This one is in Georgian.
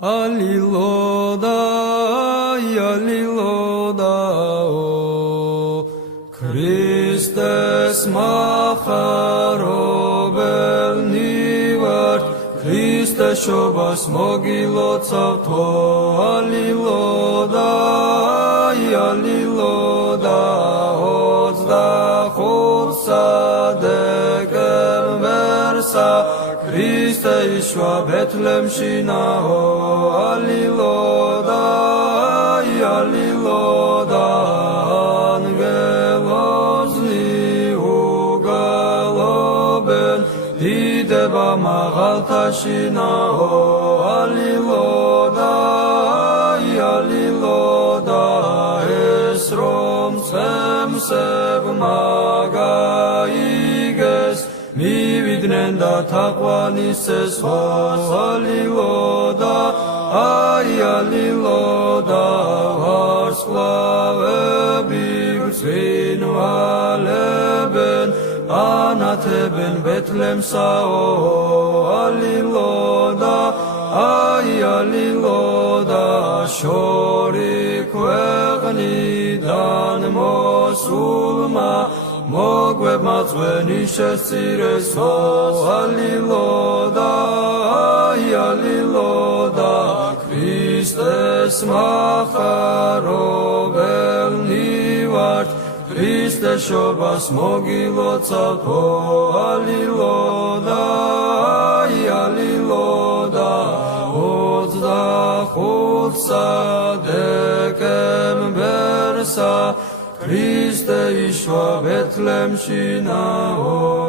Aliloda, o Christes macharobelni vart, Christe shobas mogilotavto. Aliloda, ოცდახუთსადეკემ ვერსა, Christe ishva Bethlehemში ნაო. Aliloda, ანგელოზნი უგალობენ, დიდება მაღალთაში ნაო. Aliloda, ეს რომ წემსებმა გაიგეს, მივიდნენ და თაყვანისეს ხოს. Aliloda, ვარსკვლავები ბრწყინვალებენ, ანათებენ ბეთლემსაო. Aliloda, შორი ქვეყნიდან მოსულმა, მოგვებმა წვენი შესწირესო. Aliloda, Christes macharobelni vart, Christe shobas mogilotavto. Aliloda, ოცდახუთსადეკემ ვერსა, Christe ishva Bethlehemში ნაო.